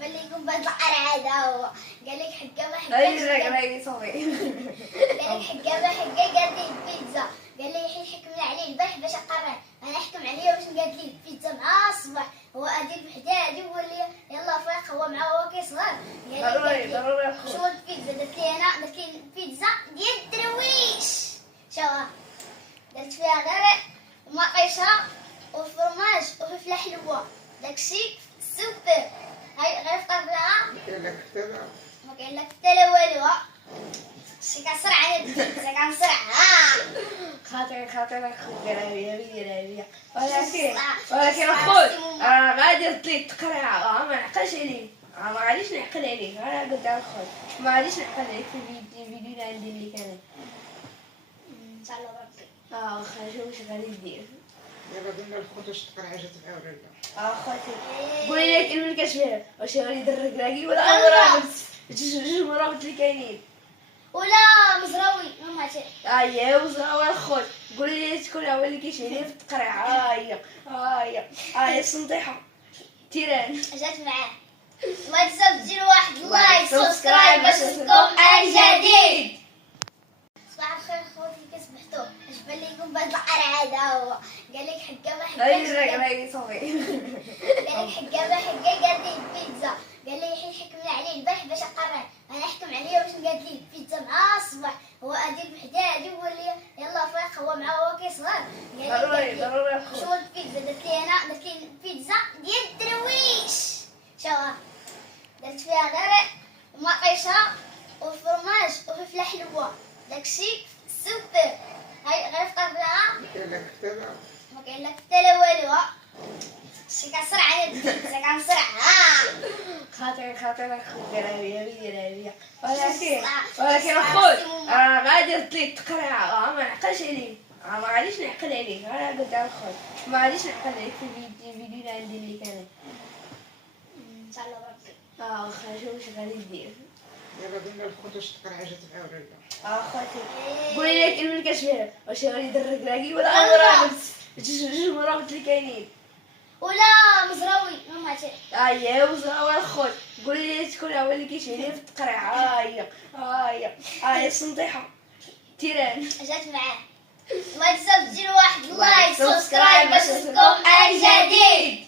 بان لكم بهاد القرع هذا هو قال لك حكا ما حكاش هاي صافي قال لك حكا ما حكا قال لي البيتزا قال لي حين حكمنا عليه البارح باش اقرر انا احكم عليه باش نقاد ليه البيتزا مع الصباح هو ادير بحدادي وهو اللي يلا فيق هو معاه هو كيصغر ضروري شو البيتزا درت لي انا درت لي البيتزا ديال الدرويش شوها درت فيها غير مقيشه وفرماج وفلفله حلوه داكشي سوبر هاي غير فطر بها ما كاين لك حتى لا والو شي كنصرع انا البيتزا كنصرع خاطر هي ولكن اخويا غادي تطلي التقريعه ما نعقلش عليه ما غاديش نعقل عليك انا قدام خويا ما غاديش نعقل عليك في الفيديو اللي غندير لك انا ان شاء الله بربي واخا شوف واش غادي دير دابا قلنا الخوت واش تقرع جات معاه ولا لا خوتي قولي لي كلمه كتبان واش غادي يدرك راكي ولا مرابط جوج مرابط اللي كاينين ولا مزراوي ماماتي هي وزراوي الخوت قولي لي شكون هو اللي كيشعل في التقريعه هي سنطيحه تيران جات معاه ما تنساوش ديروا واحد لايك سبسكرايب باش تصلكم اي جديد صباح الخير خوتي كتسبحتوا اش بان لكم بهاد القرع هذا هو قال لك حكا ما حكاش هاي صافي قال لك حكا ما حكا قال لي البيتزا قال لي حين حكمنا عليه البارح باش اقرر انا احكم عليه باش نقاد ليه البيتزا مع الصباح هو ادير بحدادي وهو اللي يلا فيق هو معاه هو كيصغر ضروري شو البيتزا درت لي انا درت لي البيتزا ديال الدرويش شوها درت فيها غير مقيشه وفرماج وفلفله حلوه داكشي سوبر هاي غير فطر بها ما كاين لك حتى لا والو شي كنصرع انا البيتزا كنصرع خاطر هي ولكن اخويا غادي تطلي التقريعه ما نعقلش عليه ما غاديش نعقل عليك انا قدام خويا ما غاديش نعقل عليك في الفيديو اللي غندير لك انا ان شاء الله بربي واخا شوف واش غادي دير دابا قلنا الخوت واش تقرع جات معاه ولا لا خوتي قولي لي كلمه كتبان واش غادي يدرك راكي ولا مرابط جوج مرابط اللي كاينين ولا مزراوي ماماتي هي وزراوي الخوت قولي لي شكون هو اللي كيشعل في التقريعه هي سنطيحه تيران جات معاه ما تنساوش ديروا واحد لايك سبسكرايب باش تصلكم اي جديد